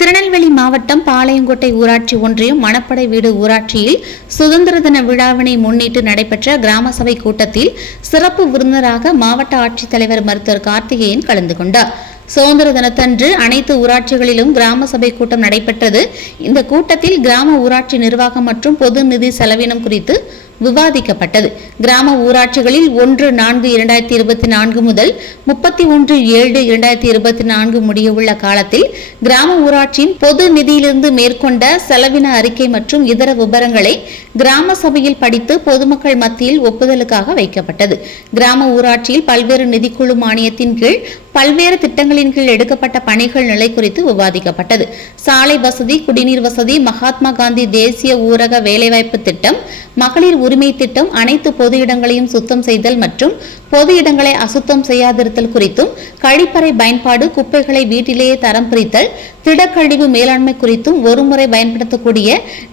திருநெல்வேலி மாவட்டம் பாளையங்கோட்டை ஊராட்சி ஒன்றியம் மணப்படை வீடு ஊராட்சியில் சுதந்திர தின விழாவினை முன்னிட்டு நடைபெற்ற கிராம சபை கூட்டத்தில் சிறப்பு விருந்தினராக மாவட்ட ஆட்சித்தலைவர் மருத்துவர் கார்த்திகேயன் கலந்து கொண்டார். சுதந்திர தினத்தன்று அனைத்து ஊராட்சிகளிலும் கிராம சபை கூட்டம் நடைபெற்றது. இந்த கூட்டத்தில் கிராம ஊராட்சி நிர்வாகம் மற்றும் பொது நிதி செலவினம் குறித்து விவாதிக்கப்பட்டது. கிராம ஊராட்சிகளில் 1/4/2024 முதல் 31/7/2024 முடியவுள்ள காலத்தில் கிராம ஊராட்சியின் பொது நிதியிலிருந்து மேற்கொண்ட செலவின அறிக்கை மற்றும் இதர விபரங்களை கிராம சபையில் படித்து பொதுமக்கள் மத்தியில் ஒப்புதலுக்காக வைக்கப்பட்டது. கிராம ஊராட்சியில் பல்வேறு நிதிக்குழு மானியத்தின் கீழ் பல்வேறு திட்டங்களின் கீழ் எடுக்கப்பட்ட பணிகள் நிலை குறித்து விவாதிக்கப்பட்டது. சாலை வசதி, குடிநீர் வசதி, மகாத்மா காந்தி தேசிய ஊரக வேலைவாய்ப்பு திட்டம், மகளிர் உரிமை திட்டம், அனைத்து பொது இடங்களையும் சுத்தம் செய்தல் மற்றும் பொது இடங்களை அசுத்தம் செய்யாதிருத்தல் குறித்தும், கழிப்பறை பயன்பாடு, குப்பைகளை வீட்டிலேயே தரம் பிரித்தல், திடக்கழிவு மேலாண்மை குறித்தும், ஒருமுறை பயன்படுத்தக்கூடிய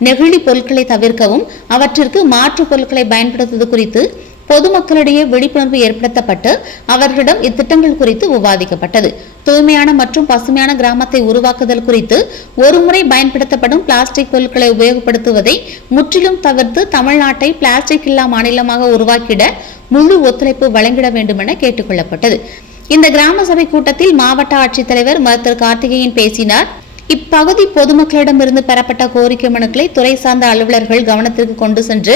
நெகிழி பொருட்களை தவிர்க்கவும் அவற்றிற்கு மாற்று பொருட்களை பயன்படுத்துவது குறித்து பொதுமக்களிடையே விழிப்புணர்வு ஏற்படுத்தப்பட்டு அவர்களிடம் இத்திட்டங்கள் குறித்து விவாதிக்கப்பட்டது. தூய்மையான மற்றும் பசுமையான கிராமத்தை உருவாக்குதல் குறித்து ஒருமுறை பயன்படுத்தப்படும் பிளாஸ்டிக் பொருட்களை உபயோகப்படுத்துவதை முற்றிலும் தவிர்த்து தமிழ்நாட்டை பிளாஸ்டிக் இல்லா மாநிலமாக உருவாக்கிட முழு ஒத்துழைப்பு வழங்கிட வேண்டும் என கேட்டுக் கொள்ளப்பட்டது. இந்த கிராம சபை கூட்டத்தில் மாவட்ட ஆட்சித்தலைவர் மருத்துவர் கார்த்திகேயன் பேசினார். இப்பகுதி பொதுமக்களிடமிருந்து பெறப்பட்ட கோரிக்கை மனுக்களை துறை சார்ந்த அலுவலர்கள் கவனத்திற்கு கொண்டு சென்று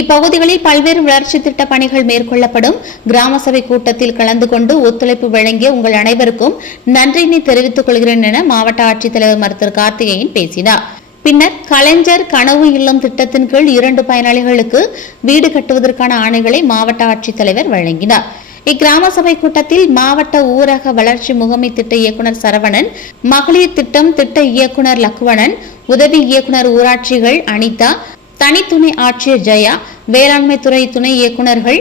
இப்பகுதிகளில் பல்வேறு வளர்ச்சி திட்ட பணிகள் மேற்கொள்ளப்படும். கிராம சபை கூட்டத்தில் கலந்து கொண்டு ஒத்துழைப்பு வழங்கிய உங்கள் அனைவருக்கும் நன்றியினை தெரிவித்துக் கொள்கிறேன் என மாவட்ட ஆட்சித்தலைவர் மருத்துவர் கார்த்திகேயன் பேசினார். பின்னர் கலைஞர் கனவு இல்லம் திட்டத்தின் கீழ் 2 பயனாளிகளுக்கு வீடு கட்டுவதற்கான ஆணைகளை மாவட்ட ஆட்சித்தலைவர் வழங்கினார். இக்கிராம சபை கூட்டத்தில் மாவட்ட ஊரக வளர்ச்சி முகமை திட்ட இயக்குநர் சரவணன், மகளிர் திட்டம் திட்ட இயக்குநர் லக்குவணன், உதவி இயக்குநர் ஊராட்சிகள் அனிதா, தனித்துணை ஆட்சியர் ஜெயா, வேளாண்மை துறை துணை இயக்குநர்கள்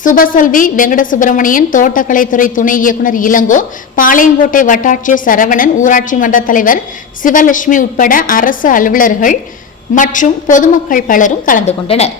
சுபசெல்வி, வெங்கட சுப்பிரமணியன், தோட்டக்கலைத்துறை துணை இயக்குநர் இளங்கோ, பாளையங்கோட்டை வட்டாட்சியர் சரவணன், ஊராட்சி மன்ற தலைவர் சிவலட்சுமி உட்பட அரசு அலுவலர்கள் மற்றும் பொதுமக்கள் பலரும் கலந்து கொண்டனர்.